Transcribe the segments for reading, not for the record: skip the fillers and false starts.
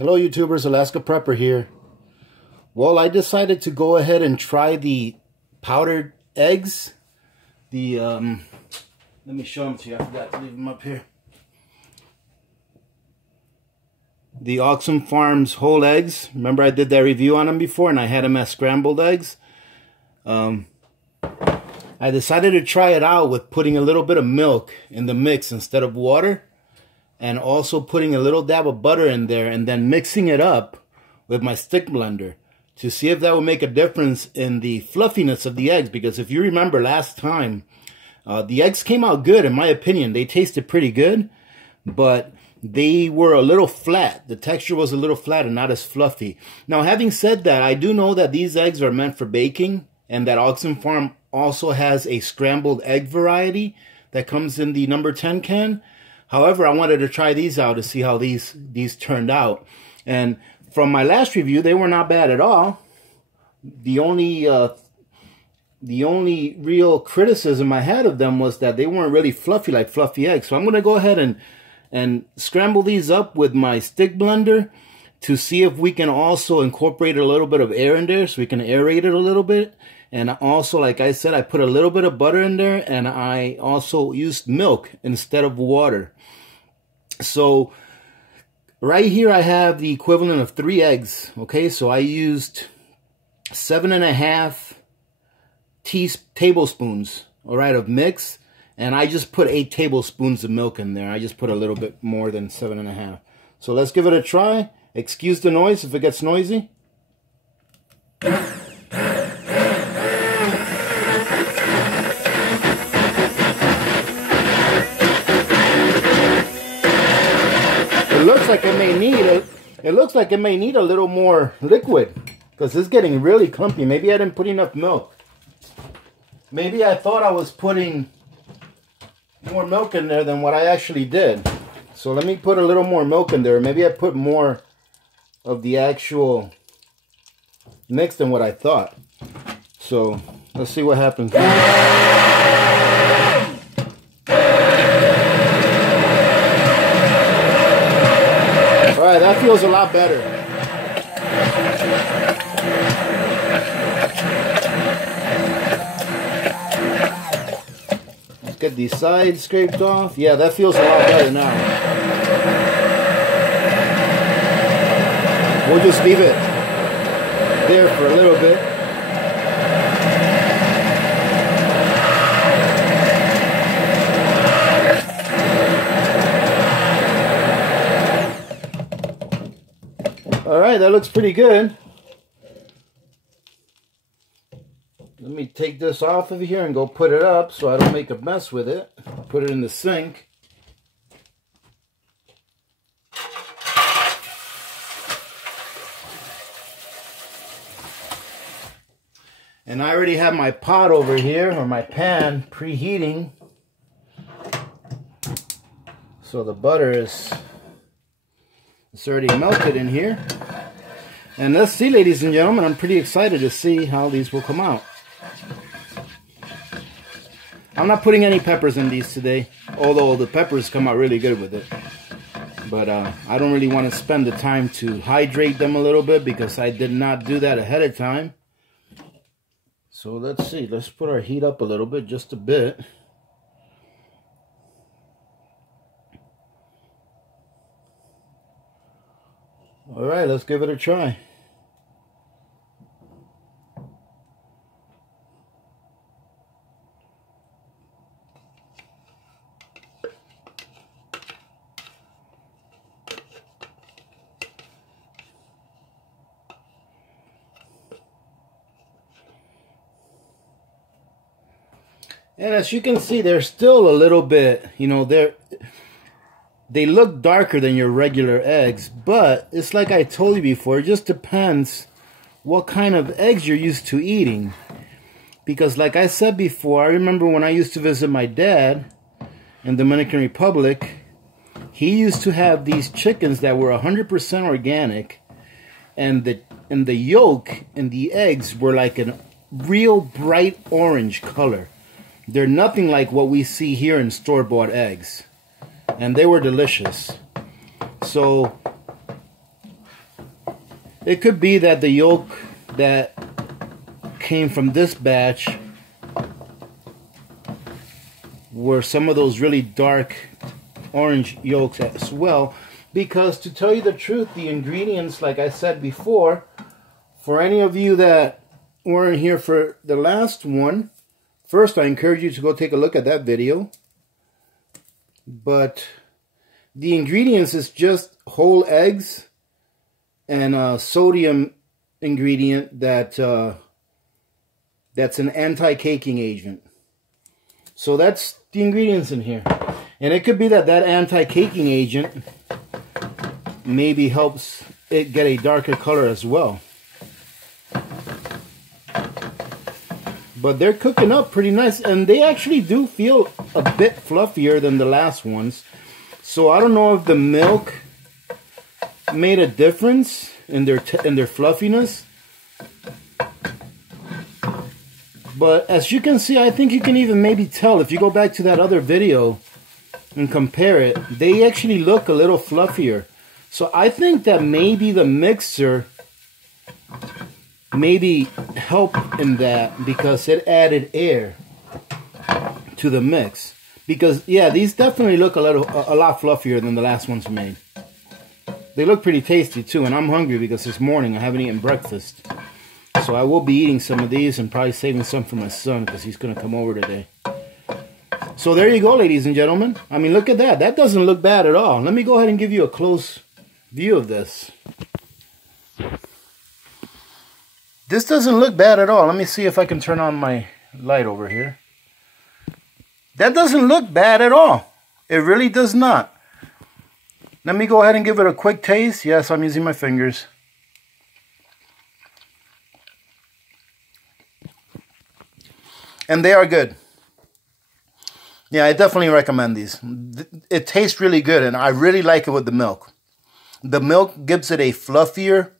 Hello YouTubers, Alaska Prepper here. Well, I decided to go ahead and try the powdered eggs. Let me show them to you. I forgot to leave them up here. The Augason Farms whole eggs. Remember I did that review on them before and I had them as scrambled eggs. I decided to try it out with putting a little bit of milk in the mix instead of water. And also putting a little dab of butter in there and then mixing it up with my stick blender to see if that will make a difference in the fluffiness of the eggs. Because if you remember last time, the eggs came out good in my opinion. They tasted pretty good, but they were a little flat. The texture was a little flat and not as fluffy. Now, having said that, I do know that these eggs are meant for baking and that Augason Farm also has a scrambled egg variety that comes in the number 10 can. However, I wanted to try these out to see how these turned out. And from my last review, they were not bad at all. The only real criticism I had of them was that they weren't really fluffy like fluffy eggs. So I'm going to go ahead and scramble these up with my stick blender to see if we can also incorporate a little bit of air in there so we can aerate it a little bit. And also, like I said, I put a little bit of butter in there, and I also used milk instead of water. So right here I have the equivalent of 3 eggs. Okay, so I used 7.5 tablespoons, all right, of mix, and I just put 8 tablespoons of milk in there. I just put a little bit more than 7.5. So let's give it a try. Excuse the noise if it gets noisy. It looks like it may need a little more liquid because it's getting really clumpy. Maybe I didn't put enough milk. Maybe I thought I was putting more milk in there than what I actually did. So let me put a little more milk in there. Maybe I put more of the actual mix than what I thought. So let's see what happens. Alright, that feels a lot better. Let's get these sides scraped off. Yeah, that feels a lot better now. We'll just leave it there for a little bit. Alright, that looks pretty good. Let me take this off of here and go put it up so I don't make a mess with it. Put it in the sink. And I already have my pot over here, or my pan, preheating. So the butter is... it's already melted in here. And let's see, ladies and gentlemen, I'm pretty excited to see how these will come out. I'm not putting any peppers in these today, although the peppers come out really good with it. But I don't really want to spend the time to hydrate them a little bit because I did not do that ahead of time. So let's see, let's put our heat up a little bit, just a bit. Alright, let's give it a try. And as you can see, they're still a little bit, you know, they look darker than your regular eggs, but it's like I told you before, it just depends what kind of eggs you're used to eating. Because like I said before, I remember when I used to visit my dad in Dominican Republic, he used to have these chickens that were 100% organic, and the yolk and the eggs were like a real bright orange color. They're nothing like what we see here in store-bought eggs. And they were delicious. So It could be that the yolk that came from this batch were some of those really dark orange yolks as well, because to tell you the truth, the ingredients, like I said before, for any of you that weren't here for the last one, first I encourage you to go take a look at that video. But the ingredients is just whole eggs and a sodium ingredient that that's an anti-caking agent. So that's the ingredients in here. And it could be that that anti-caking agent maybe helps it get a darker color as well. But they're cooking up pretty nice, and they actually do feel a bit fluffier than the last ones. So I don't know if the milk made a difference in their fluffiness. But as you can see, I think you can even maybe tell if you go back to that other video and compare it, they actually look a little fluffier. So I think that maybe the mixer maybe helped in that, because it added air to the mix. Because yeah, these definitely look a lot fluffier than the last ones made. They look pretty tasty too, and I'm hungry because this morning I haven't eaten breakfast. So I will be eating some of these and probably saving some for my son because he's going to come over today. So there you go, ladies and gentlemen. I mean, look at that. That doesn't look bad at all. Let me go ahead and give you a close view of this. This doesn't look bad at all. Let me see if I can turn on my light over here. That doesn't look bad at all. It really does not. Let me go ahead and give it a quick taste. Yes, I'm using my fingers. And they are good. Yeah, I definitely recommend these. It tastes really good, and I really like it with the milk. The milk gives it a fluffier,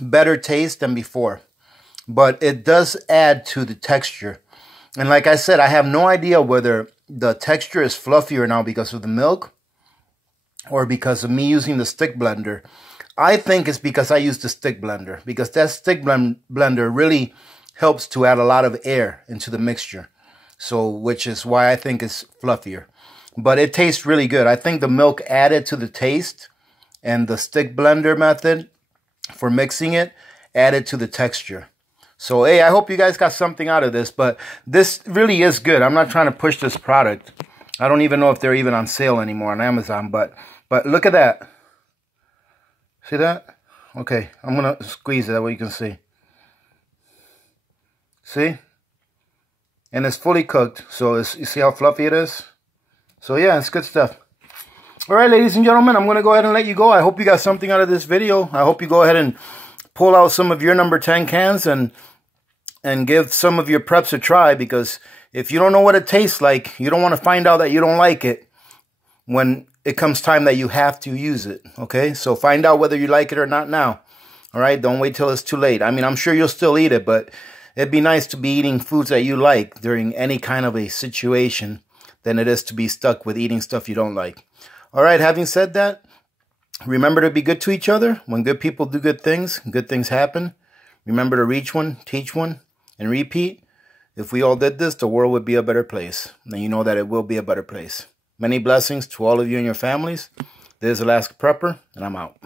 better taste than before. But it does add to the texture. And like I said, I have no idea whether the texture is fluffier now because of the milk or because of me using the stick blender. I think it's because I use the stick blender, because that stick blender really helps to add a lot of air into the mixture. So, which is why I think it's fluffier. But it tastes really good. I think the milk added to the taste, and the stick blender method for mixing it added to the texture. So, hey, I hope you guys got something out of this, but this really is good. I'm not trying to push this product. I don't even know if they're even on sale anymore on Amazon, but look at that. See that? Okay, I'm going to squeeze it that way you can see. See? And it's fully cooked. So you see how fluffy it is? So yeah, it's good stuff. Alright, ladies and gentlemen, I'm going to go ahead and let you go. I hope you got something out of this video. I hope you go ahead and pull out some of your number 10 cans and give some of your preps a try, because if you don't know what it tastes like, you don't want to find out that you don't like it when it comes time that you have to use it. Okay? So find out whether you like it or not now. Alright? Don't wait till it's too late. I mean, I'm sure you'll still eat it, but it'd be nice to be eating foods that you like during any kind of a situation than it is to be stuck with eating stuff you don't like. All right, having said that, remember to be good to each other. When good people do good things happen. Remember to reach one, teach one, and repeat. If we all did this, the world would be a better place. And you know that it will be a better place. Many blessings to all of you and your families. This is Alaska Prepper, and I'm out.